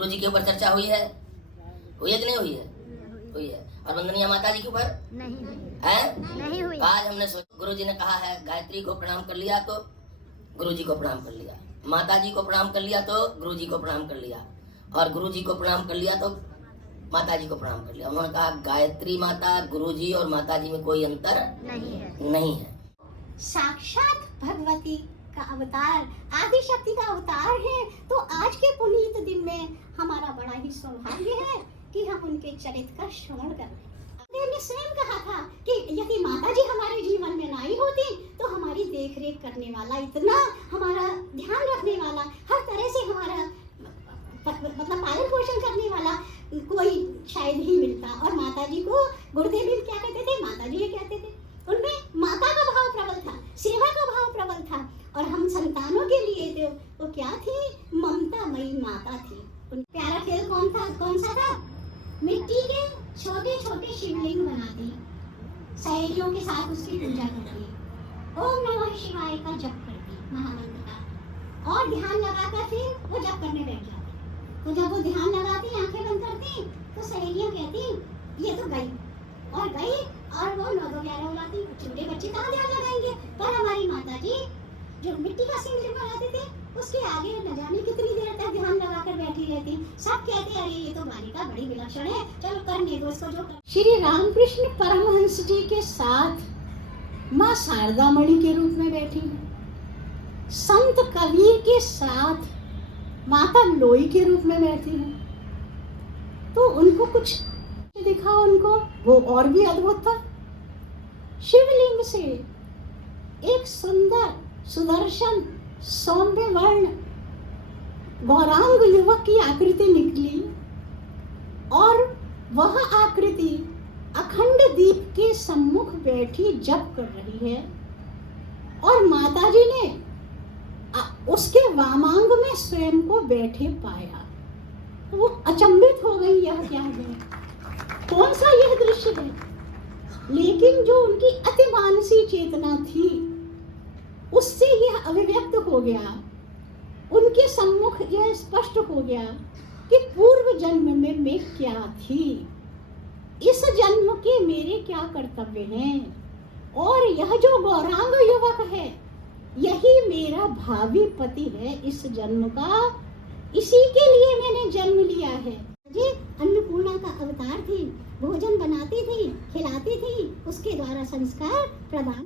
गुरु जी के ऊपर चर्चा हुई है कि नहीं हुई है? हुई है। और वंदनीय माता जी के ऊपर नहीं हुई। आज हमने गुरु जी ने कहा है गायत्री को प्रणाम कर लिया तो गुरु जी को प्रणाम कर लिया, माता जी को प्रणाम कर लिया तो गुरु जी को प्रणाम कर लिया, और गुरु जी को प्रणाम कर लिया तो माता जी को प्रणाम कर लिया। उन्होंने कहा गायत्री माता, गुरु जी और माता जी में कोई अंतर नहीं है। साक्षात भगवती का अवतार, आदि शक्ति का अवतार है। तो आज के पुनीत दिन में हमारा बड़ा ही सौभाग्य है कि हम उनके चरित्र का श्रवण कर रहे हैं। देव ने स्वयं कहा था कि यदि माता जी हमारे जीवन में नहीं होती तो हमारी देख रेख करने वाला, इतना हमारा ध्यान रखने वाला, हर तरह से हमारा मतलब पालन पोषण करने वाला कोई शायद ही मिलता। और माता जी को गुरुदेव भी क्या कहते थे, माता जी कहते थे। उनमें माता का भाव प्रबल था, सेवा का भाव प्रबल था। और हम संतानों के लिए तो वो क्या थी, ममतामयी माता थी। प्यारा खेल कौन सा था? मिट्टी के छोटे छोटे शिवलिंग बनाती, सहेलियों के साथ उसकी पूजा करती, ओम नमः शिवाय का जप करती, महामंत्र का, और ध्यान लगाकर फिर वो जप करने बैठ जाती। तो जब वो ध्यान लगाती, आंखें बंद करती, तो सहेलियां कहती ये तो गई और वो 9-11 उड़ाती। छोटे बच्चे कहाँ ध्यान लगाएंगे? पर हमारी माता जी जो मिट्टी का शिवलिंग बनाते थे, उसके आगे न जाने कितनी देर तक ध्यान लगाकर बैठी रहती। सब कहते अरे ये तो बालिका बड़ी विलक्षण है, चलो करने दो इसको जो। श्री रामकृष्ण परमहंस जी के साथ माँ शारदा मणि के रूप में बैठी, संत कबीर के साथ माता लोई के रूप में बैठी है। तो उनको कुछ दिखा, उनको वो और भी अद्भुत था। शिवलिंग से एक सुंदर सुदर्शन सौम्य वर्ण गौरांग युवक की आकृति निकली, और वह आकृति अखंड दीप के सम्मुख बैठी जप कर रही है। और माताजी ने उसके वामांग में स्वयं को बैठे पाया। वो अचंभित हो गई, यह क्या है, कौन सा यह दृश्य है। लेकिन जो उनकी अति मानसी चेतना थी, उससे यह अभिव्यक्त हो गया, उनके सम्मुख यह स्पष्ट हो गया कि पूर्व जन्म में मैं क्या थी, इस जन्म के मेरे क्या कर्तव्य हैं, और यह जो गौरांग युवक है यही मेरा भावी पति है इस जन्म का, इसी के लिए मैंने जन्म लिया है। जी अन्नपूर्णा का अवतार थी, भोजन बनाती थी, खिलाती थी, उसके द्वारा संस्कार प्रदान।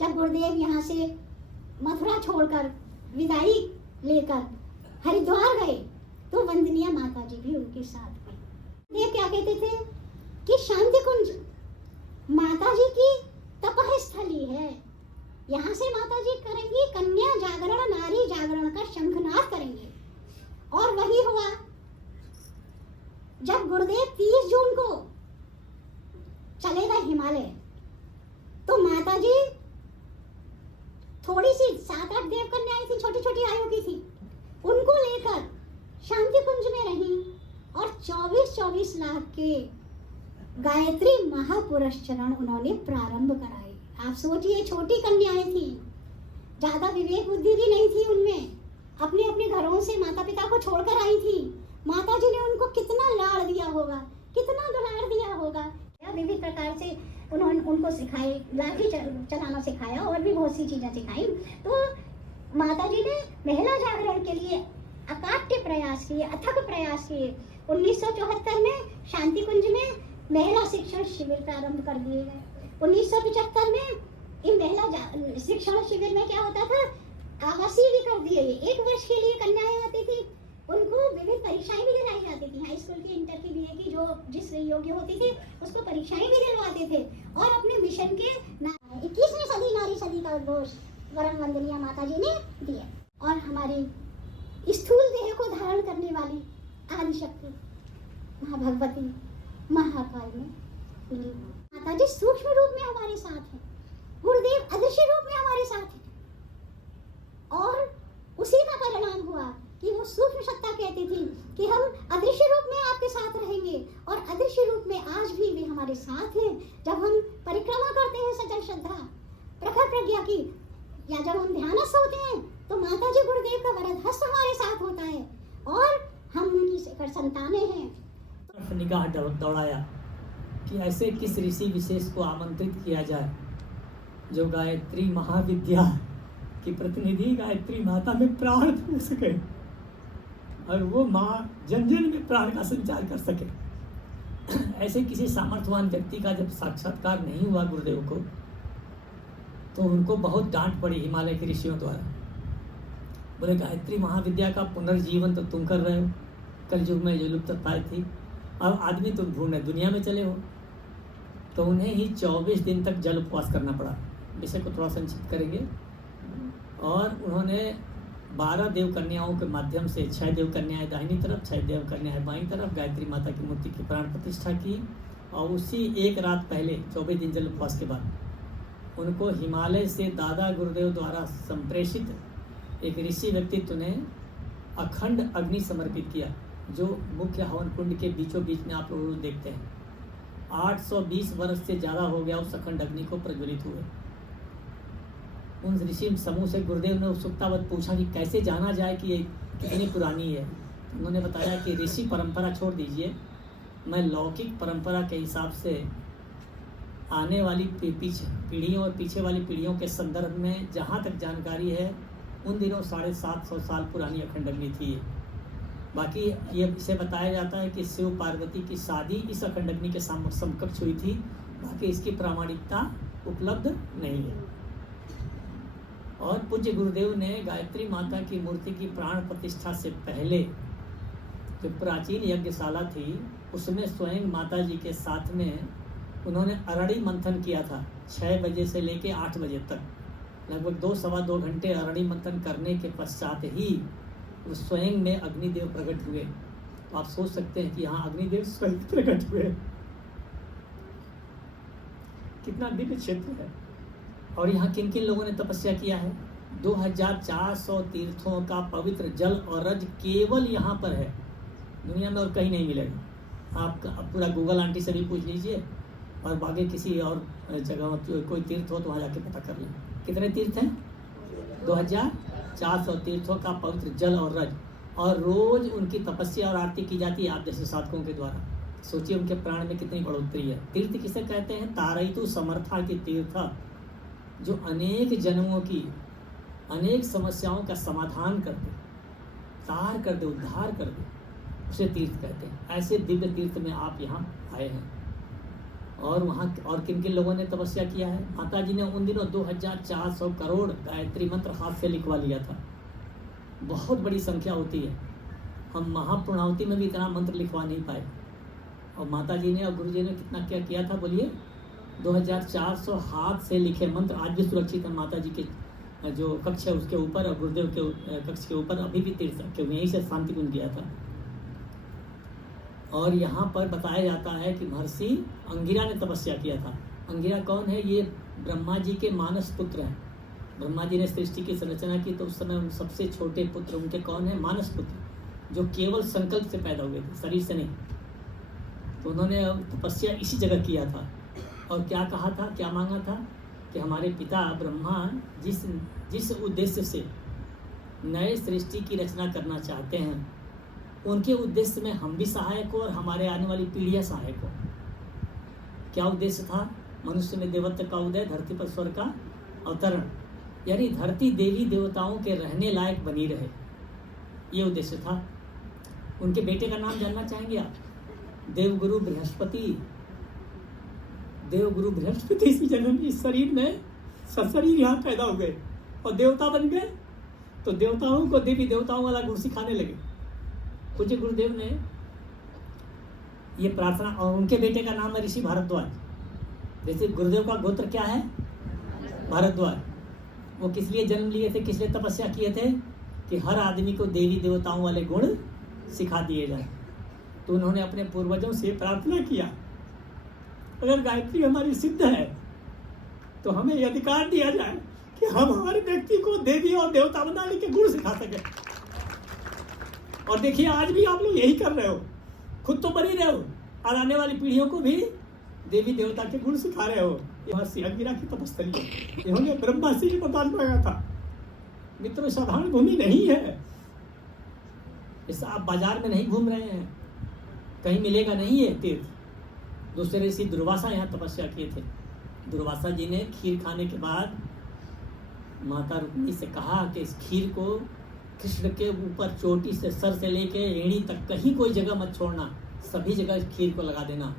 जब गुरुदेव यहाँ से मथुरा छोड़कर विदाई लेकर हरिद्वार गए, तो वंदनीय माता जी भी उनके साथ गई। ये क्या कहते थे कि शांति कुंज माता जी की तपस्थली है, यहाँ से माता जी करेंगी कन्या जागरण, नारी जागरण का शंखनाद करेंगे। और वही हुआ जब गुरुदेव 30 जून को चले गए हिमालय, तो माता जी थोड़ी सी 7-8 देव कन्याएं थी, छोटी छोटी आयु की थी, उनको लेकर शांति कुंज में रही और 24-24 लाख के गायत्री महापुरस्चरण उन्होंने प्रारंभ कराए। आप सोचिए, छोटी कन्याएं थी, ज्यादा विवेक बुद्धि भी नहीं थी उनमें, अपने अपने घरों से माता पिता को छोड़कर आई थी। माता जी ने उनको कितना लाड़ दिया होगा, कितना दुलार दिया होगा। विविध प्रकार से उन्होंने उनको सिखाए, लाठी चलाना सिखाया और भी बहुत सी चीजें सिखाई। तो माता जी ने महिला जागरण के लिए अकाट्य प्रयास किए, अथक प्रयास किए। 1974 में शांति कुंज में महिला शिक्षण शिविर प्रारंभ कर दिए गए। 1975 में इन महिला शिक्षण शिविर में क्या होता था, आवासीय भी कर दिए। 1 वर्ष के लिए कन्याएं आती थी, उनको विभिन्न परीक्षाएं भी दिलाई जाती थी, हाई स्कूल की, इंटर की, बीए की, जो जिस योग्य होती थी उसको परीक्षाएं भी दिलवाते थे। और अपने मिशन के 21वीं सदी नारी सदी का उद्घोष वरन वंदनीय माता जी ने दिया। और हमारी स्थूल देह को धारण करने वाली आदिशक्ति माँ भगवती महाकाल में माता जी सूक्ष्म रूप में हमारे साथ है, गुरुदेव अदृश्य रूप में हमारे साथ है। और उसी का परिणाम हुआ कि वो सूक्ष्म सत्ता कहती थी कि हम अदृश्य रूप में आपके साथ रहेंगे, और अदृश्य रूप में आज भी वे हमारे साथ हैं। जब हम परिक्रमा करते हैं सचल श्रद्धा प्रखर प्रज्ञा की, या जब हम ध्यानस्थ होते हैं, तो माता जी गुरुदेव का वरद हस्त हमारे साथ होता है, और हम उनकी कर संतानें हैं। तरफ निगाह दौड़ाया कि ऐसे किस ऋषि विशेष को आमंत्रित किया जाए जो गायत्री महाविद्या की प्रतिनिधि गायत्री माता में प्राण फूंक सके और वो माँ जन जन में प्राण का संचार कर सके। ऐसे किसी सामर्थ्यवान व्यक्ति का जब साक्षात्कार नहीं हुआ गुरुदेव को, तो उनको बहुत डांट पड़ी हिमालय के ऋषियों द्वारा। बोले गायत्री महाविद्या का पुनर्जीवन तो तुम कर रहे हो, कलयुग में जो लुप्तप्राय थी, अब आदमी तुम ढूंढने दुनिया में चले हो। तो उन्हें ही 24 दिन तक जल उपवास करना पड़ा। विषय को थोड़ा संक्षिप्त करेंगे। और उन्होंने 12 देव कन्याओं के माध्यम से 6 देव कन्याएं दाहिनी तरफ, 6 देव कन्याएं बाईं तरफ गायत्री माता की मूर्ति की प्राण प्रतिष्ठा की। और उसी एक रात पहले 24 दिन जल उपवास के बाद उनको हिमालय से दादा गुरुदेव द्वारा संप्रेषित एक ऋषि व्यक्तित्व ने अखंड अग्नि समर्पित किया, जो मुख्य हवन कुंड के बीचों बीच में आप लोग रोज देखते हैं। 820 वर्ष से ज़्यादा हो गया उस अखंड अग्नि को प्रज्वलित हुए। उन ऋषि समूह से गुरुदेव ने उत्सुकतावत पूछा कि कैसे जाना जाए कि ये कितनी पुरानी है। उन्होंने बताया कि ऋषि परंपरा छोड़ दीजिए, मैं लौकिक परंपरा के हिसाब से आने वाली पीढ़ियों और पीछे वाली पीढ़ियों के संदर्भ में जहाँ तक जानकारी है, उन दिनों 750 साल पुरानी अखंड अग्नि थी। बाकी ये इसे बताया जाता है कि शिव पार्वती की शादी इस अखंड अग्नि के समकक्ष हुई थी। बाकी इसकी प्रामाणिकता उपलब्ध नहीं है। और पूज्य गुरुदेव ने गायत्री माता की मूर्ति की प्राण प्रतिष्ठा से पहले जो प्राचीन यज्ञशाला थी, उसमें स्वयं माता जी के साथ में उन्होंने अरड़ी मंथन किया था। 6 बजे से लेके 8 बजे तक लगभग 2-2.25 घंटे अरड़ी मंथन करने के पश्चात ही वो स्वयं में अग्निदेव प्रकट हुए। तो आप सोच सकते हैं कि यहाँ अग्निदेव स्वयं प्रकट हुए, कितना दिव्य क्षेत्र है। और यहाँ किन किन लोगों ने तपस्या किया है? 2400 तीर्थों का पवित्र जल और रज केवल यहाँ पर है, दुनिया में और कहीं नहीं मिलेगा। आप पूरा गूगल आंटी से भी पूछ लीजिए, और बाकी किसी और जगह कोई तीर्थ हो तो वहाँ जाके पता कर लें। कितने तीर्थ हैं? 2400 तीर्थों का पवित्र जल और रज, और रोज उनकी तपस्या और आरती की जाती है आप जैसे साधकों के द्वारा। सोचिए उनके प्राण में कितनी बढ़ोतरी है। तीर्थ किसे कहते हैं? तारयितु समर्था की तीर्थ, जो अनेक जन्मों की अनेक समस्याओं का समाधान कर दे, तार कर दे, उद्धार कर दे, उसे तीर्थ कहते हैं। ऐसे दिव्य तीर्थ में आप यहाँ आए हैं। और वहाँ और किन किन लोगों ने तपस्या किया है? माता जी ने उन दिनों 2400 करोड़ गायत्री मंत्र हाथ से लिखवा लिया था। बहुत बड़ी संख्या होती है, हम महापूर्णावती में भी इतना मंत्र लिखवा नहीं पाए। और माता जी ने और गुरु जी ने कितना क्या किया था बोलिए? 2400 हाथ से लिखे मंत्र आज भी सुरक्षित है माता जी के जो कक्ष है उसके ऊपर, और गुरुदेव के कक्ष के ऊपर अभी भी तीर्थ, क्योंकि यहीं से शांति कुंज गया था। और यहाँ पर बताया जाता है कि महर्षि अंगिरा ने तपस्या किया था। अंगिरा कौन है? ये ब्रह्मा जी के मानस पुत्र हैं। ब्रह्मा जी ने सृष्टि की संरचना की तो उस समय उन सबसे छोटे पुत्र उनके कौन है? मानस पुत्र, जो केवल संकल्प से पैदा हुए थे, शरीर से नहीं। तो उन्होंने तपस्या इसी जगह किया था। और क्या कहा था, क्या मांगा था कि हमारे पिता ब्रह्मा जिस उद्देश्य से नए सृष्टि की रचना करना चाहते हैं, उनके उद्देश्य में हम भी सहायक हो और हमारे आने वाली पीढ़ियां सहायक हो। क्या उद्देश्य था? मनुष्य में देवत्व का उदय, धरती पर स्वर्ग का अवतरण, यानी धरती देवी देवताओं के रहने लायक बनी रहे, ये उद्देश्य था। उनके बेटे का नाम जानना चाहेंगे आप? देवगुरु बृहस्पति। देवगुरु बृहस्पति इसी जन्म इस शरीर में सशरीर यहाँ पैदा हो गए और देवता बन गए। तो देवताओं को देवी देवताओं वाला गुण सिखाने लगे। पूज्य गुरुदेव ने ये प्रार्थना, और उनके बेटे का नाम है ऋषि भारद्वाज। जैसे गुरुदेव का गोत्र क्या है? भारद्वाज। वो किस लिए जन्म लिए थे, किस लिए तपस्या किए थे? कि हर आदमी को देवी देवताओं वाले गुण सिखा दिए जाए। तो उन्होंने अपने पूर्वजों से प्रार्थना किया, अगर गायत्री हमारी सिद्ध है तो हमें यह अधिकार दिया जाए कि हम हमारे व्यक्ति को देवी और देवता बनाने के गुण सिखा सके। और देखिए आज भी आप लोग यही कर रहे हो, खुद तो बनी रहे हो और आने वाली पीढ़ियों को भी देवी देवता के गुण सिखा रहे हो। महर्षि अंगिरा की तपस्या, इन्होंने ब्रह्मा से ही वरदान मांगा था। मित्रों, साधारण भूमि नहीं है, इस आप बाजार में नहीं घूम रहे हैं, कहीं मिलेगा नहीं ये तीर्थ। दूसरे ऋषि दुर्वासा यहाँ तपस्या किए थे। दुर्वासा जी ने खीर खाने के बाद माता रुक्मिणी से कहा कि इस खीर को कृष्ण के ऊपर चोटी से सर से लेके एड़ी तक कहीं कोई जगह मत छोड़ना, सभी जगह इस खीर को लगा देना।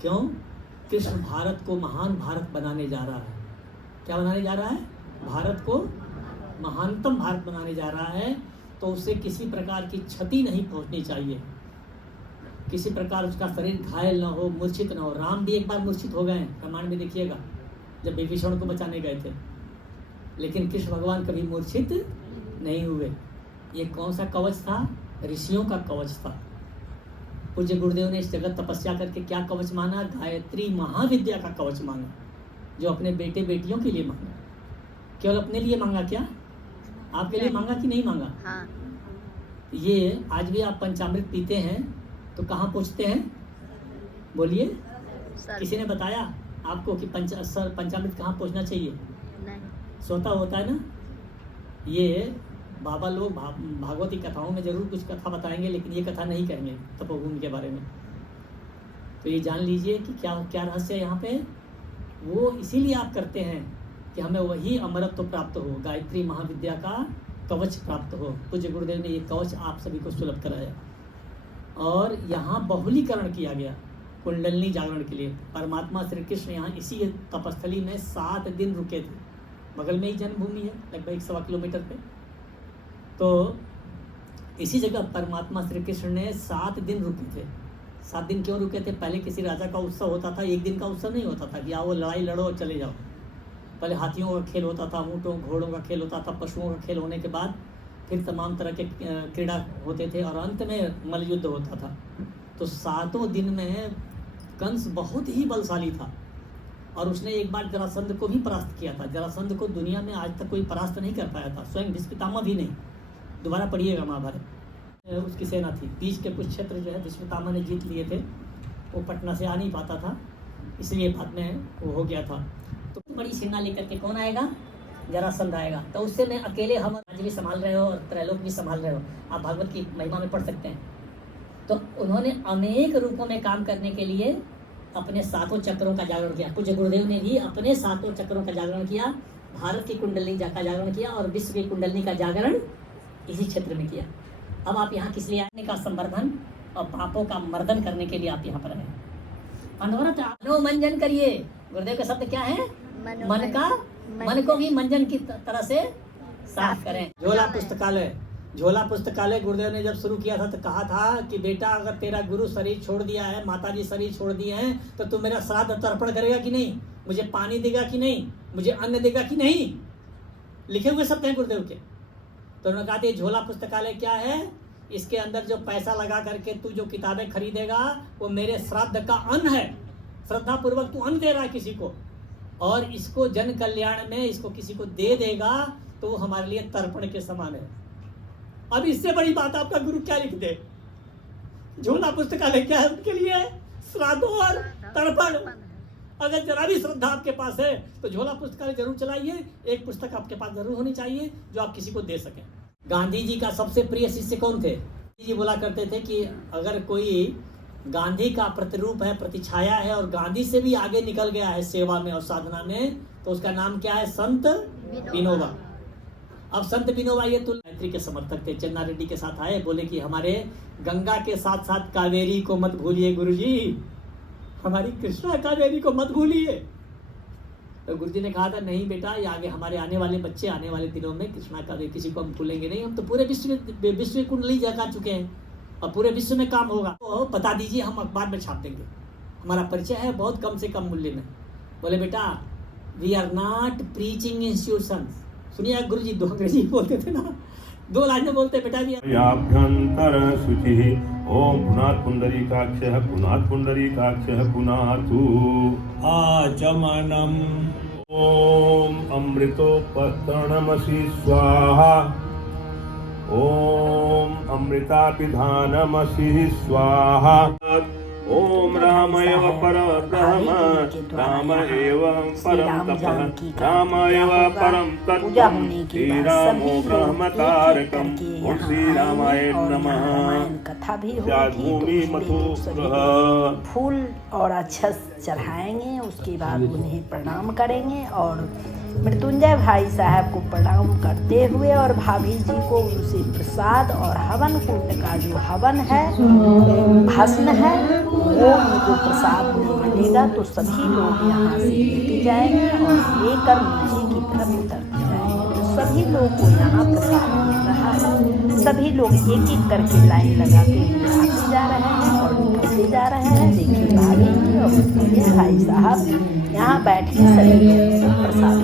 क्यों? कृष्ण भारत को महान भारत बनाने जा रहा है। क्या बनाने जा रहा है? भारत को महानतम भारत बनाने जा रहा है, तो उसे किसी प्रकार की क्षति नहीं पहुंचनी चाहिए, किसी प्रकार उसका शरीर घायल ना हो, मूर्छित ना हो। राम भी एक बार मूर्छित हो गए हैं, रामायण में देखिएगा, जब विभीषण को बचाने गए थे, लेकिन कृष्ण भगवान कभी मूर्छित नहीं हुए। ये कौन सा कवच था? ऋषियों का कवच था। पूज्य गुरुदेव ने इस जगत तपस्या करके क्या कवच माना? गायत्री महाविद्या का कवच माना, जो अपने बेटे बेटियों के लिए मांगा। केवल अपने लिए मांगा क्या? आपके लिए मांगा कि नहीं मांगा? हाँ। ये आज भी आप पंचामृत पीते हैं तो कहाँ पूछते हैं? बोलिए, किसी ने बताया आपको कि पंचामृत कहाँ पहुँचना चाहिए? नहीं। स्वतः होता है ना। ये बाबा लोग भागवती कथाओं में जरूर कुछ कथा बताएंगे, लेकिन ये कथा नहीं करेंगे तपोभूमि के बारे में। तो ये जान लीजिए कि क्या क्या रहस्य है यहाँ पे। वो इसीलिए आप करते हैं कि हमें वही अमरत्व प्राप्त हो, गायत्री महाविद्या का कवच प्राप्त हो। पूज्य गुरुदेव ने ये कवच आप सभी को सुलभ कराया, और यहाँ बहुलीकरण किया गया कुंडलनी जागरण के लिए। परमात्मा श्री कृष्ण यहाँ इसी तपस्थली में 7 दिन रुके थे। बगल में ही जन्मभूमि है, लगभग 1.25 किलोमीटर पे। तो इसी जगह परमात्मा श्री कृष्ण ने 7 दिन रुके थे। 7 दिन क्यों रुके थे? पहले किसी राजा का उत्सव होता था, एक दिन का उत्सव नहीं होता था कि आओ लड़ाई लड़ो और चले जाओ। पहले हाथियों का खेल होता था, ऊँटों घोड़ों का खेल होता था, पशुओं का खेल होने के बाद फिर तमाम तरह के क्रीड़ा होते थे, और अंत में मल्लयुद्ध होता था। तो 7 दिन में कंस बहुत ही बलशाली था, और उसने एक बार जरासंध को भी परास्त किया था। जरासंध को दुनिया में आज तक कोई परास्त नहीं कर पाया था, स्वयं भीष्म पितामह भी नहीं। दोबारा पढ़िएगा महाभारत। उसकी सेना थी, बीच के कुछ क्षेत्र जो है भीष्म पितामह ने जीत लिए थे। वो पटना से आ नहीं पाता था, इसलिए बाद में वो हो गया था। तो बड़ी सेना लेकर के कौन आएगा? जरासंध आएगा। तो उससे मैं अकेले हम राज्य भी संभाल रहे हो और त्रैलोक भी संभाल रहे हो। आप भागवत की महिमा में पढ़ सकते हैं। तो उन्होंने अनेक रूपों में काम करने के लिए अपने 7 चक्रों का जागरण किया। पूज्य गुरुदेव ने भी अपने 7 चक्रों का जागरण किया, भारत की कुंडलनी का जागरण किया, और विश्व की कुंडलनी का जागरण इसी क्षेत्र में किया। अब आप यहाँ किस लिए आने का संवर्धन और पापों का मर्दन करने के लिए आप यहाँ पर आए। अनवरत मनोमंजन करिए। गुरुदेव का शब्द क्या है? मन को भी मंजन की तरह से साफ करें। झोला पुस्तकालय, झोला पुस्तकालय गुरुदेव ने जब शुरू किया था तो कहा था कि बेटा, अगर तेरा गुरु शरीर छोड़ दिया है, माताजी शरीर छोड़ दिए हैं, तो तू मेरा श्राद्ध तर्पण करेगा कि नहीं? मुझे पानी देगा कि नहीं? मुझे अन्न देगा कि नहीं? लिखे हुए शब्द हैं गुरुदेव के। तो उन्होंने कहा था झोला पुस्तकालय क्या है? इसके अंदर जो पैसा लगा करके तू जो किताबें खरीदेगा वो मेरे श्राद्ध का अन्न है। श्रद्धा पूर्वक तू अन्न दे रहा है किसी को, और इसको जन कल्याण में इसको किसी को दे देगा तो वो हमारे लिए तर्पण के समान है। अब इससे बड़ी बात आपका गुरु क्या लिख दे? झोला पुस्तकालय क्या है उनके लिए? श्राद्ध और तर्पण। अगर जरा भी श्रद्धा आपके पास है तो झोला पुस्तकालय जरूर चलाइए। एक पुस्तक आपके पास जरूर होनी चाहिए जो आप किसी को दे सकें। गांधी जी का सबसे प्रिय शिष्य कौन थे? जी बोला करते थे कि अगर कोई गांधी का प्रतिरूप है, प्रतिछाया है, और गांधी से भी आगे निकल गया है सेवा में और साधना में, तो उसका नाम क्या है? संत विनोबा। अब संत विनोबा ये गायत्री के समर्थक थे। चन्ना रेड्डी के साथ आए, बोले कि हमारे गंगा के साथ साथ कावेरी को मत भूलिए गुरुजी, हमारी कृष्णा कावेरी को मत भूलिए। तो गुरुजी ने कहा था नहीं बेटा, ये आगे हमारे आने वाले बच्चे आने वाले दिनों में कृष्णा कावेरी किसी को हम भूलेंगे नहीं। हम तो पूरे विश्व कुंडली जगा चुके हैं और पूरे विश्व में काम होगा। तो बता दीजिए, हम अखबार में छाप देंगे, हमारा परिचय है बहुत कम से कम मूल्य में। बोले बेटा, we are not preaching institution. सुनिए गुरुजी दो अंग्रेजी बोलते थे ना, 2 लाइन में बोलते बेटा भी। याभ्यंतर शुचिः ओम पुनात् पुंडरीकाक्षः पुनात् पुंडरीकाक्षः पुनातु आचमनम् ओम अमृतोपस्तरणमसि स्वाहा ओम अमृतापिधानमसि स्वाहा ओम राम एव परम ब्रह्म राम एव परम तपः राम एव परम तत्त्वं श्री रामो ब्रह्म तारकम् ओम श्री रामाय नमः। कथा भी होगी तो फूल और अक्षत चढ़ाएंगे, उसके बाद उन्हें प्रणाम करेंगे और मृत्युंजय भाई साहब को प्रणाम करते हुए और भाभी जी को उनसे प्रसाद और हवन कुंड का जो हवन है भस्म है वो उनको प्रसाद में मिलेगा। तो सभी लोग यहाँ से लेते जाएंगे और लेकर नीचे की तरफ उतरते जाएंगे। तो सभी लोग को यहाँ प्रसाद मिल रहा है। सभी लोग एक एक करके लाइन लगाते हुए आते जा रहे हैं और निकलते जा रहे हैं। देखिए भाभी जी और मृत्युंजय भाई साहब यहाँ बैठ के सभी लोगों को प्रसाद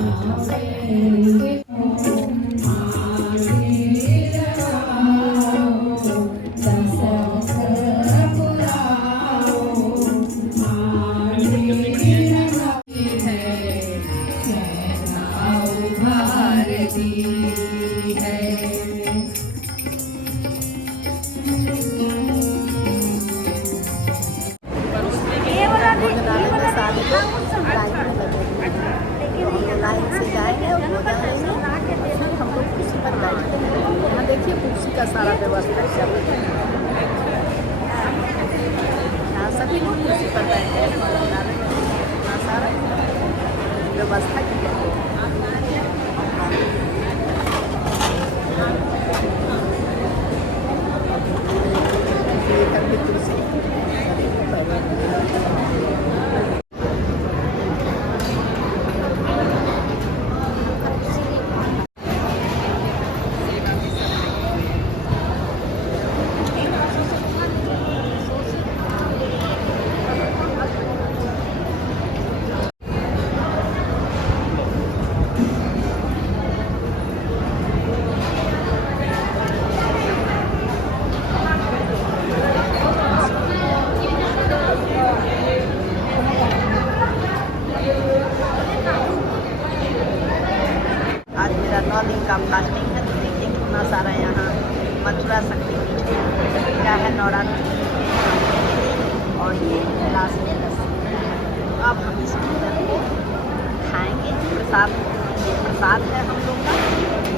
वितरण कर रहे हैं। लाइन से जाएंगे और हो जाएंगे, फिर हम लोग कुर्सी पर बैठते हैं। यहाँ देखिए कुर्सी का सारा व्यवस्था चल रहा है। यहाँ सभी लोग कुर्सी पर बैठे हैं, सारा व्यवस्था की है। आज मेरा 9 दिन का फास्टिंग है। तो देखिए कितना सारा यहाँ मथुरा शक्तिपीठ क्या है नवरात्रि और ये लास्ट में लस्सी। अब हम इस भोजन को खाएंगे। प्रसाद, ये प्रसाद है हम लोग का,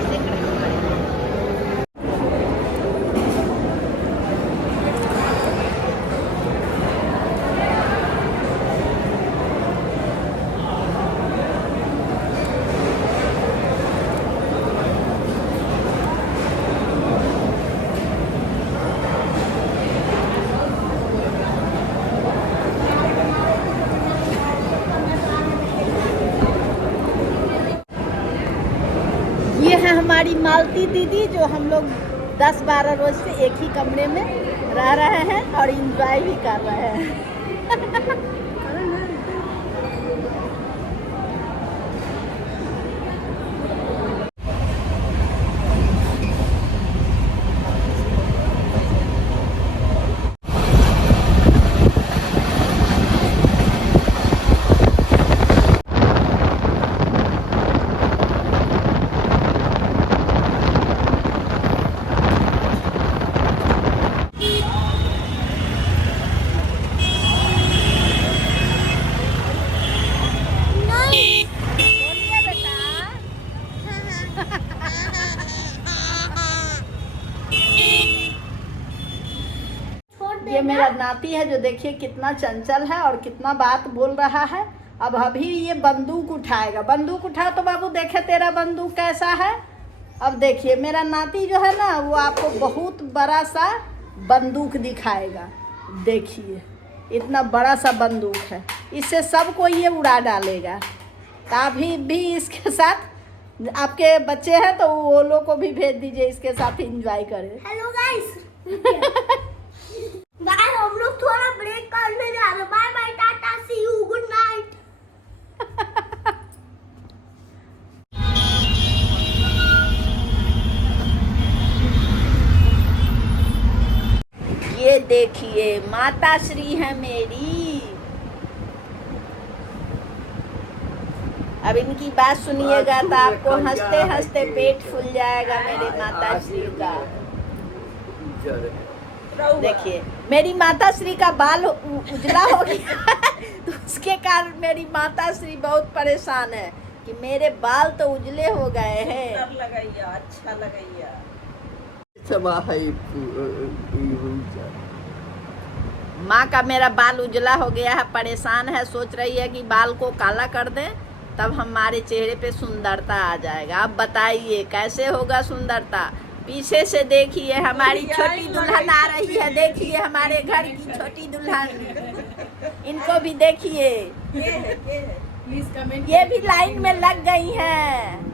इसे ग्रहण करेंगे। ये है हमारी मालती दीदी, जो हम लोग 10-12 रोज से एक ही कमरे में रह रहे हैं और एंजॉय भी कर रहे हैं। ये मेरा नाती है जो देखिए कितना चंचल है और कितना बात बोल रहा है। अब अभी ये बंदूक उठाएगा। बंदूक उठा तो बाबू देखे तेरा बंदूक कैसा है। अब देखिए मेरा नाती जो है ना वो आपको बहुत बड़ा सा बंदूक दिखाएगा। देखिए इतना बड़ा सा बंदूक है, इससे सबको ये उड़ा डालेगा। तो अभी भी इसके साथ आपके बच्चे हैं तो वो लोग को भी भेज दीजिए, इसके साथ एंजॉय करें। हेलो गाइस, गाइस हम लोग थोड़ा ब्रेक करने जा रहे हैं। Bye bye, tata, see you, good night. ये देखिए माता श्री है मेरी। अब इनकी बात सुनिएगा तो आपको हंसते हंसते पेट फूल जाएगा मेरे माता श्री का। देखिए मेरी माता श्री का बाल उजला हो गया तो उसके कारण मेरी माता श्री बहुत परेशान है कि मेरे बाल तो उजले हो गए हैं। अच्छा लगैया। माँ का मेरा बाल उजला हो गया है, परेशान है, सोच रही है कि बाल को काला कर दें तब हमारे चेहरे पे सुंदरता आ जाएगा। आप बताइए कैसे होगा सुंदरता? पीछे से देखिए हमारी छोटी दुल्हन आ रही है, देखिए हमारे घर की छोटी दुल्हन, इनको भी देखिए, ये भी लाइन में लग गई हैं।